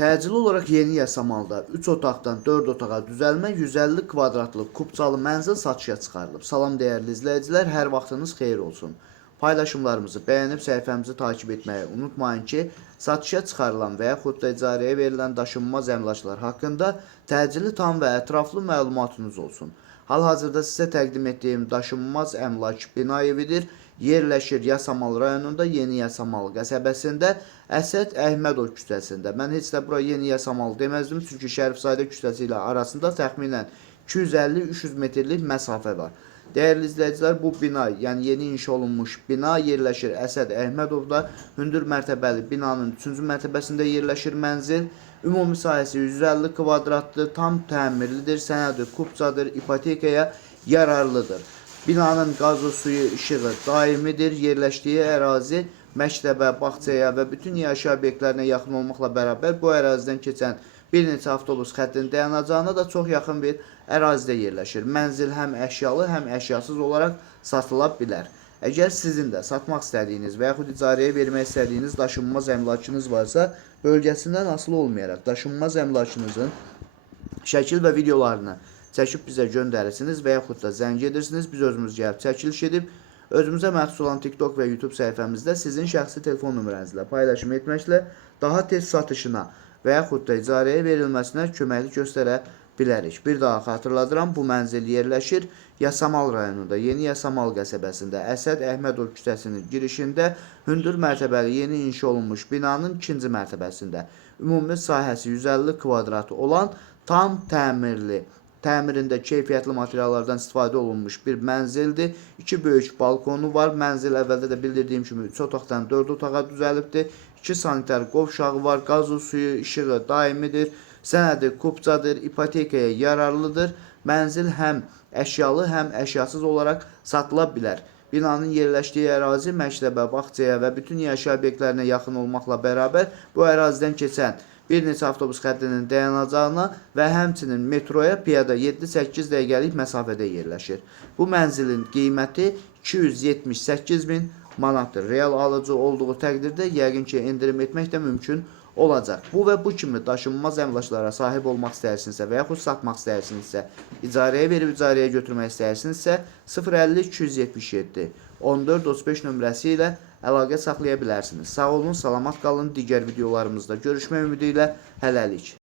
Təcili olaraq yeni Yasamalda 3 otaqdan 4 otağa düzəlmə 150 kvadratlıq kubçalı mənzil satışa çıxarılıb. Salam dəyərli izləyicilər, hər vaxtınız xeyir olsun. Paylaşımlarımızı bəyənib səhifəmizi takib etməyi unutmayın ki, satışa çıxarılan və yaxud da icarəyə verilən daşınmaz əmlaklar haqqında təcili tam və ətraflı məlumatınız olsun. Hal-hazırda sizə təqdim etdiyim daşınmaz əmlak bina evidir. Yerləşir Yasamal rayonunda Yeni Yasamal qəsəbəsində Əsəd Əhmədov küçəsində. Mən heç də bura Yeni Yasamal deməzdim, çünki Şərifzadə küçəsi ilə arasında təxminən 250-300 metrlik məsafə var. Dəyərli izləyicilər, bu bina, yəni yeni inşa olunmuş bina yerləşir Əsəd Əhmədovda. Hündür mərtəbəli binanın 3-cü mərtəbəsində yerləşir mənzil. Ümumi sahəsi 150 kvadratdır, tam təmirlidir, sənədi kubçadır, ipotekaya yararlıdır. Binanın qazı, suyu, işığı daimidir. Yerləşdiyi ərazi məktəbə, bağçaya və bütün yaşayış obyektlərinə yaxın olmaqla bərabər bu ərazidən keçən bir neçə avtobus xəttinin dayanacağına da çox yaxın bir ərazidə yerləşir. Mənzil həm əşyalı, həm əşyasız olaraq satıla bilər. Əgər sizin də satmaq istədiyiniz və yaxud icarəyə vermək istədiyiniz daşınmaz əmlakınız varsa, bölgəsindən asılı olmayaraq daşınmaz əmlakınızın şəkil və videolarını çəkib bizə göndərirsiniz və yaxud da zəng edirsiniz. Biz özümüz gəlib çəkiliş edib, özümüzə məxsus olan TikTok və YouTube səhifəmizdə sizin şəxsi telefon nömrənizlə paylaşım etməklə daha tez satışına və yaxud da icarəyə verilməsinə köməklik göstərə bilərik. Bir daha xatırladıram, bu mənzil yerləşir Yasamal rayonunda, Yeni Yasamal qəsəbəsində, Əsəd Əhmədov küçəsinin girişində, hündür mərtəbəli yeni inşa olunmuş binanın 2-ci mərtəbəsində. Ümumi sahəsi 150 kvadrat olan tam təmirli, təmirində keyfiyyətli materiallardan istifadə olunmuş bir mənzildir. 2 böyük balkonu var. Mənzil əvvəldə də bildirdiyim kimi 3 otaqdan 4 otağa düzəlibdir. 2 sanitar qovşağı var. Qazı, suyu, işığı daimidir. Sənədi kubçadır, ipotekaya yararlıdır. Mənzil həm əşyalı, həm əşyasız olaraq satıla bilər. Binanın yerləşdiyi ərazi məktəbə, bağçaya və bütün yaşayış obyektlərinə yaxın olmaqla bərabər bu ərazidən keçən bir neçə avtobus xəttinin dayanacağına və həmçinin metroya piyada 7-8 dəqiqəlik məsafədə yerləşir. Bu mənzilin qiyməti 278.000 manatdır. Real alıcı olduğu təqdirdə yəqin ki, indirim etmək də mümkün olacaq. Bu və bu kimi daşınmaz əmlaklara sahib olmaq istəyirsinizsə və yaxud satmaq istəyirsinizsə, icarəyə verib icarəyə götürmək istəyirsinizsə 050-277 1435 nömrəsi ilə əlaqə saxlaya bilərsiniz. Sağ olun, salamat qalın. Digər videolarımızda görüşmək ümidi ilə hələlik.